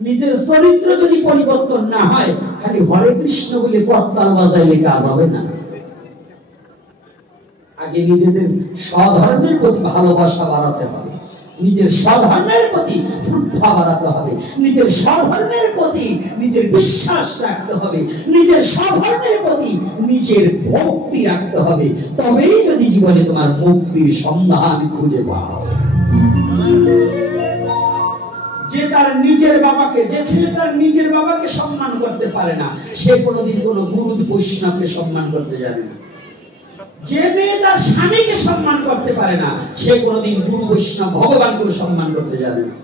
নিজের চরিত্র যদি পরিবর্তন না হয়, খালি হরে কৃষ্ণ বলে করতাল বাজাইলে কাজ হবে না। আগে নিজেদের স্বধর্মের প্রতি ভালোবাসা বাড়াতে হবে, নিজের স্বধর্মের প্রতি শ্রদ্ধা বাড়াতে হবে, নিজের স্বধর্মের প্রতি নিজের বিশ্বাস রাখতে হবে, নিজের স্বধর্মের প্রতি নিজের ভক্তি রাখতে হবে। তবেই যদি জীবনে তোমার মুক্তির সন্ধান খুঁজে পাও। যে তার নিজের বাবাকে, যে ছেলে তার নিজের বাবাকে সম্মান করতে পারে না, সে কোনোদিন কোনো গুরু বৈষ্ণবকে সম্মান করতে জানে না। যে মেয়ে তার স্বামীকে সম্মান করতে পারে না, সে কোনোদিন গুরু বৈষ্ণব ভগবানকে সম্মান করতে জানে না।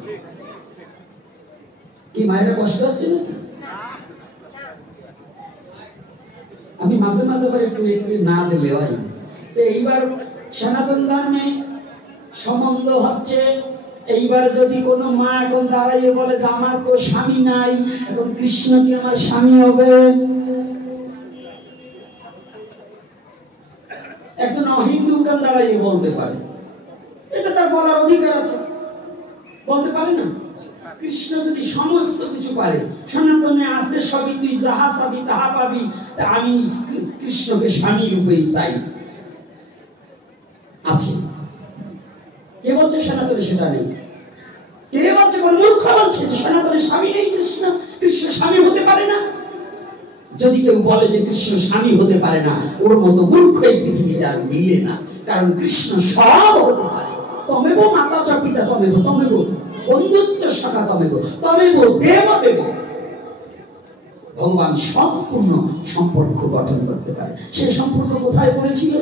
কি মায়েরা কষ্ট হচ্ছে না? আমি মাঝে মাঝে একটু না দিলে হয়। এইবার সনাতন ধর্মে সম্বন্ধ হচ্ছে। এইবার যদি কোনো মা এখন দাঁড়াইয়ে বলে যে আমার তো স্বামী নাই, এখন কৃষ্ণ কি আমার স্বামী হবে? একজন অহিন্দু কেন দাঁড়াইয়ে বলতে পারে? এটা তার বলার অধিকার আছে, বলতে পারে না? কৃষ্ণ যদি সমস্ত কিছু পারে, সনাতনে আছে সবই, তুই যাহা চাবি তাহা পাবি, তা আমি কৃষ্ণকে স্বামী রূপেই চাই, আছে। কে বলছে সনাতনে সেটা নেই? কে বলছে? কোন মূর্খ বলছে যে সনাতনে স্বামী নেই? কৃষ্ণ স্বামী হতে পারে না? যদি কেউ বলে যে কৃষ্ণ স্বামী হতে পারে না, ওর মতো মূর্খ এই পৃথিবীতে আর মিলে না। কারণ কৃষ্ণ সব হতে পারে। তমেব মাতা চ পিতা তমেব, তমেব বন্ধুচ্চ সখা তমেব, তমেব দেব দেব। ভগবান সম্পূর্ণ সম্পর্ক গঠন করতে পারে। সেই সম্পর্ক কোথায় পড়েছিল?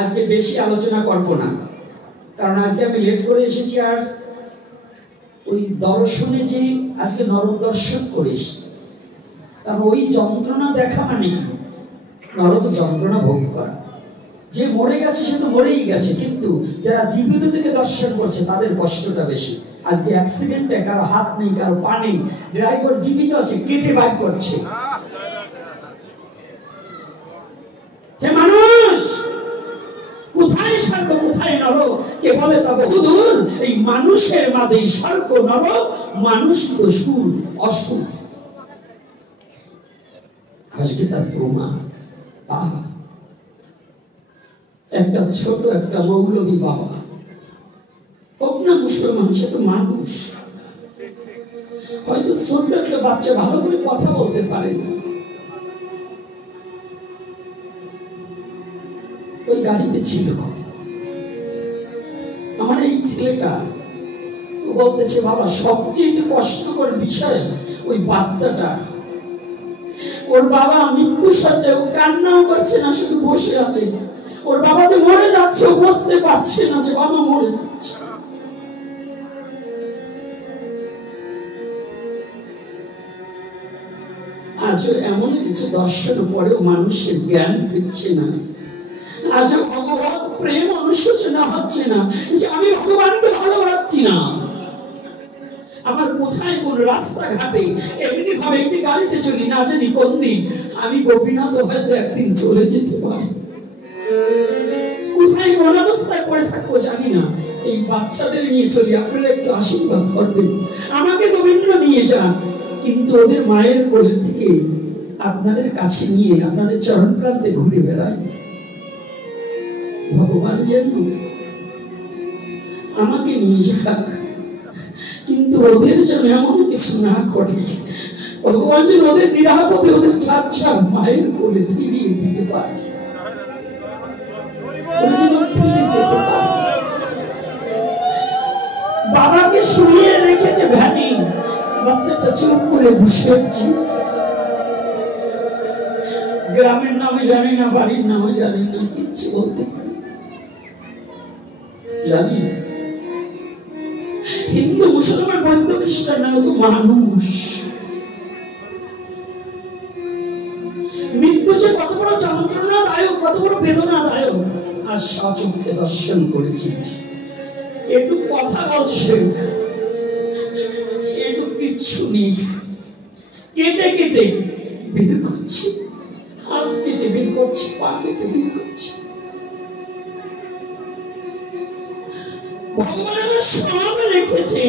আজকে বেশি আলোচনা করব না, কারণ আজকে আমি লেট করে এসেছি। আর ওই দর্শনে যে আজকে নরক দর্শন করে এসেছি, কারণ ওই যন্ত্রণা দেখা মানে নরক যন্ত্রণা ভোগ করা। যে মরে গেছে সে তো মরেই গেছে, কিন্তু যারা জীবিত থেকে দর্শন করছে তাদের কষ্টটা বেশি। আজকে অ্যাক্সিডেন্টে কারো হাত নেই, কারো পা নেই, ড্রাইভার জীবিত আছে, কেটে বাইক করছে। হে মানুষ, কোথায় স্বর্গ কোথায় নরক? কে বলে তা বহুদূর। এই মানুষের মাঝেই স্বর্গ নরক, মানুষ অসুর অসুর। আজকে তার প্রমাণ। একটা ছোট একটা মৌলবী বাবা হোক না মুসলমান, সে তো মানুষ। হয়তো ছোট একটা বাচ্চা ভালো করে কথা বলতে পারে না, ওই গাড়িতে ছিল। আমার এই ছেলেটা বলতেছে, বাবা সবচেয়ে কষ্টকর বিষয় ওই বাচ্চাটা, ওর বাবা মৃত্যু সজ্জায়, ও কান্নাও করছে না, শুধু বসে আছে। ওর বাবা যে মরে যাচ্ছে, ও বুঝতে পারছে না যে বাবা মরে যাচ্ছে। আজ এমন কিছু দর্শন পরেও মানুষের জ্ঞান ফিরছে না। আজ ভগবত প্রেম অনুশোচনা হচ্ছে না যে আমি ভগবানকে ভালোবাসছি না। আমার কোথায় কোন রাস্তাঘাটে এমনি ভাবে একটি গাড়িতে চলি, না জানি কোন দিন আমি গোপীনাথ হয়তো একদিন চলে যেতে পারি। কোথায় কোন অবস্থায় পড়ে থাকবো জানি না। এই বাচ্চাদের নিয়ে চলি, আপনারা একটু আশীর্বাদ করবেন, আমাকে গোবিন্দ নিয়ে যান। কিন্তু ওদের মায়ের কোলে থেকে আপনাদের কাছে নিয়ে আপনাদের চরণ প্রান্তে ঘুরে বেড়াই। ভগবান যেন আমাকে নিয়ে যাক, কিন্তু ওদের যেন এমন কিছু না করে। ভগবান যেন ওদের নিরাপদে ওদের চাচা মায়ের কোলে ফিরিয়ে দিতে পারে, বাবাকে শুনিয়ে রেখেছে ভ্যানি, বাচ্চাটা চুপ করে বসে আছে। গ্রামের নামে জানি না, বাড়ির নামে জানি না, কিচ্ছু বলতে পারি জানি না। হিন্দু মুসলমান বৌদ্ধ খ্রিস্টান না, তো মানুষ। মৃত্যু যে কত বড় যন্ত্রণাদায়ক, কত বড় বেদনাদায়ক আজ সচক্ষে দর্শন করেছি। একটু কথা বলছে, একটু কিচ্ছু নেই, কেটে কেটে বের করছে, হাত কেটে বের করছে, পা কেটে বের করছে। ভগবান আমার সব রেখেছে,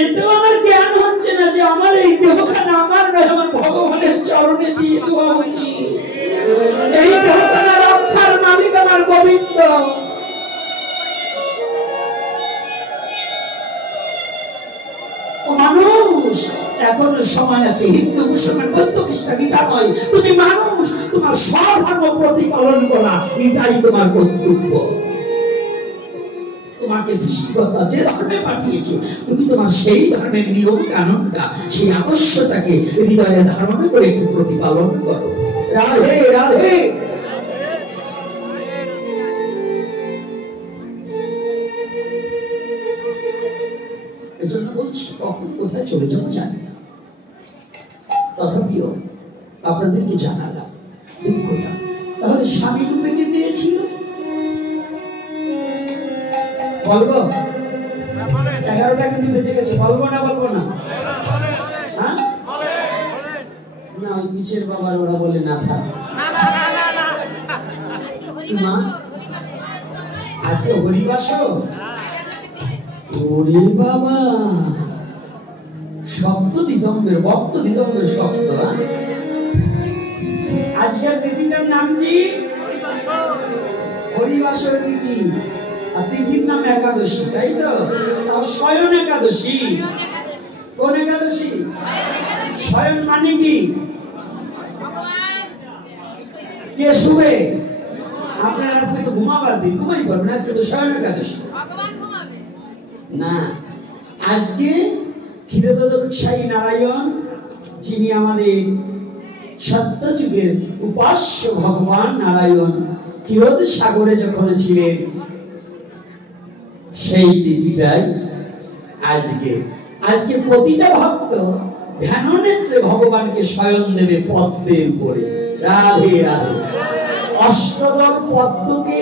এতেও আমার জ্ঞান হচ্ছে না যে আমার এই দেহখানা আমার নয়, আমার ভগবানের চরণে দিয়ে দেওয়া উচিত। এই দেহখানা রক্ষার মালিক আমার গোবিন্দ। মানুষ এখনো সময় আছে, হিন্দু মুসলমান বৌদ্ধ খ্রিস্টান এটা নয়, তুমি মানুষ, তোমার স্বধর্ম প্রতিপালন করা এটাই তোমার কর্তব্য। তোমাকে সৃষ্টিকর্তা যে ধর্মে পাঠিয়েছে তুমি তোমার সেই ধর্মের নিয়ম কানুনটা, সেই আদর্শটাকে হৃদয়ে ধারণ করে একটু প্রতিপালন করো। রাধে রাধে। এজন্য বলছি কখন কোথায় চলে যাবো জানি না, তথাপিও আপনাদেরকে জানালাম দুঃখটা। তাহলে স্বামী রূপে কে পেয়েছিল বলবো? 11টা কিন্তু বেঁচে গেছে, বলবো না বলবো না? হ্যাঁ না, ওই বিশের বাবার ওরা বলে না থাক। মা আজকে হরিবাস, ওরে বাবা, শব্দ দিজম্বের ভক্ত দিজম্বের শব্দ। আজকের দিদিটার নাম কি? হরিবাসর দিদি। আর দিদির নাম একাদশী, তাই তো? তাও শয়ন একাদশী। কোন একাদশী? শয়ন মানে কি? কে শুবে? আপনার আজকে তো ঘুমাবার দিন, ঘুমাই পারবেন, আজকে তো শয়ন একাদশী না। আজকে ক্ষীরোদকশায়ী নারায়ণ, যিনি আমাদের সত্যযুগের উপাস্য ভগবান নারায়ণ, ক্ষীরোদ সাগরে যখন ছিলেন সেই তিথিটাই আজকে। আজকে প্রতিটা ভক্ত ধ্যান নেত্রে ভগবানকে স্বয়ং দেবে পদ্মের উপরে। রাধে রাধে। অষ্টদল পদ্মকে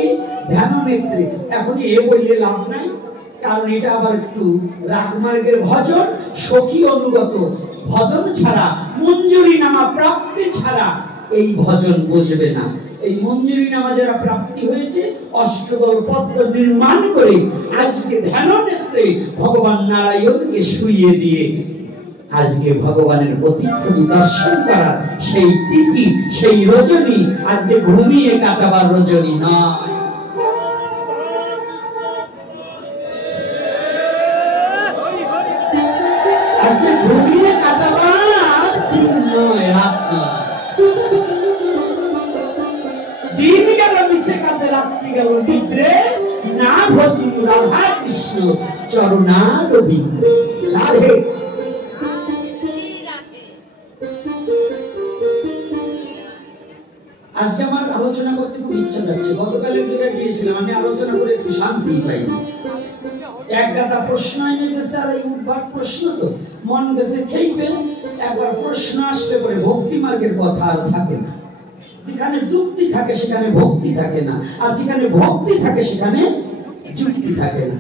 ধ্যান নেত্রে। এখন এ বললে লাভ নাই, কারণ এটা আবার একটু রাগমার্গের ভজন, সখী অনুগত ভজন ছাড়া, মঞ্জুরি নামা প্রাপ্তি ছাড়া এই ভজন বুঝবে না। এই মঞ্জুরি নামা যারা প্রাপ্তি হয়েছে, অষ্টদল পদ্ম নির্মাণ করে আজকে ধ্যান নেত্রে ভগবান নারায়ণকে শুইয়ে দিয়ে আজকে ভগবানের প্রতিচ্ছবি দর্শন করার সেই তিথি, সেই রজনী আজকে ঘুমিয়ে কাটাবার রজনী নয়। আজকে ঘুমিয়ে কাটাবার দিন নয়, রাত নয়। দিন গেল মিশে কাটে, রাত্রি গেল নিদ্রে, না ভজিনু রাধা কৃষ্ণ চরণারবিন্দ। রাধে। আজকে আমার আলোচনা করতে খুব ইচ্ছা যাচ্ছে। গতকালের দিকে গিয়েছিলাম, আমি আলোচনা করে একটু শান্তি পাই। এক গাদা প্রশ্ন এনে গেছে, আর এই উদ্ভট প্রশ্ন তো মন গেছে খেইবে। একবার প্রশ্ন আসলে পরে ভক্তি মার্গের কথা আর থাকে না। যেখানে যুক্তি থাকে সেখানে ভক্তি থাকে না, আর যেখানে ভক্তি থাকে সেখানে যুক্তি থাকে না।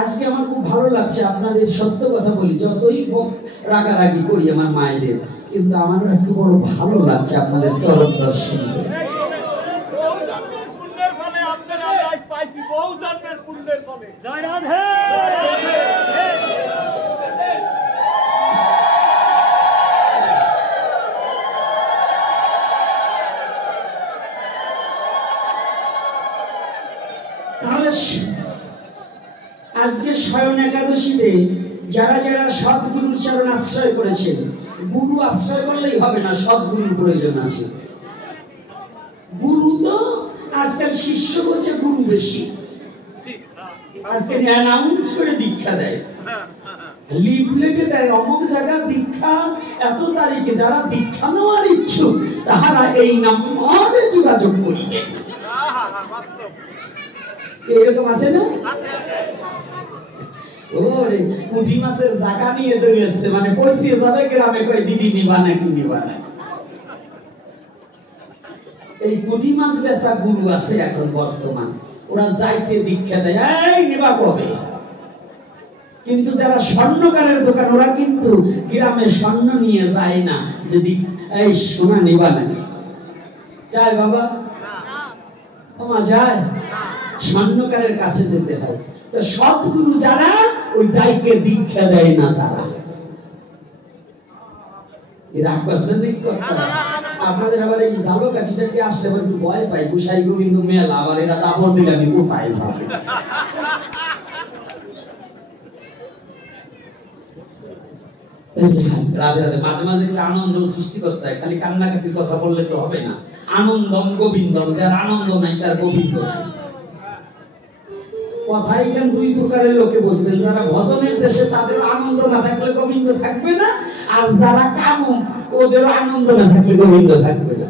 আজকে আমার খুব ভালো লাগছে, আপনাদের সত্য কথা বলি, যতই রাগারাগি করি আমার মায়েদের, কিন্তু আমার আজকে বড় ভালো লাগছে আপনাদের চরণ দর্শন করে। তাহলে আজকে শয়ন একাদশীতে যারা যারা সদ্গুরুর চরণ আশ্রয় করেছেন, গুরু আশ্রয় করলেই হবে না, সদ্গুরুর প্রয়োজন আছে। গুরু তো আজকাল শিষ্য করছে, গুরু বেশি। আজকে অ্যানাউন্স করে দীক্ষা দেয়, লিফলেটে দেয় অমুক জায়গা দীক্ষা এত তারিখে। যারা দীক্ষা নেওয়ার ইচ্ছুক তাহারা এই নম্বরে যোগাযোগ করিবে। এরকম আছে না? ওরে পুঁটি মাছের জায়গা নিয়ে দৌড়েছে, মানে পয়সা যাবে গ্রামে, কই দিদি নিবা নাকি নিবা না। এই পুঁটি মাছ বেচা গুরু আছে এখন বর্তমান, ওরা যাইছে দীক্ষা দেয়, এই নিবা কবে। কিন্তু যারা স্বর্ণকারের দোকান, ওরা কিন্তু গ্রামে স্বর্ণ নিয়ে যায় না যে এই সোনা নিবা নাকি। যায় বাবা? যায়। স্বর্ণকারের কাছে যেতে হয়। তো সদ্গুরু যারা ওই ডাইকে দীক্ষা দেয় না তারা। এরা করছেন নাকি কর্তারা? আপনাদের আবার এই জালো কাঠিটাকে আসলে আবার একটু ভয় পাই, গোসাই গোবিন্দ মেলা, আবার এরা দাবর দিলে আমি কোথায় যাবো? রাধে রাধে। মাঝে মাঝে আনন্দ সৃষ্টি করতে হয়, খালি কান্নাকাটির কথা বললে তো হবে না। আনন্দম গোবিন্দম, যার আনন্দ নাই তার গোবিন্দ নাই। কথাই কেন দুই প্রকারের লোকে বুঝবেন, যারা ভজনের দেশে তাদের আনন্দ না থাকলে গোবিন্দ থাকবে না, আর যারা কামুক ওদের আনন্দ না থাকলে গোবিন্দ থাকবে না।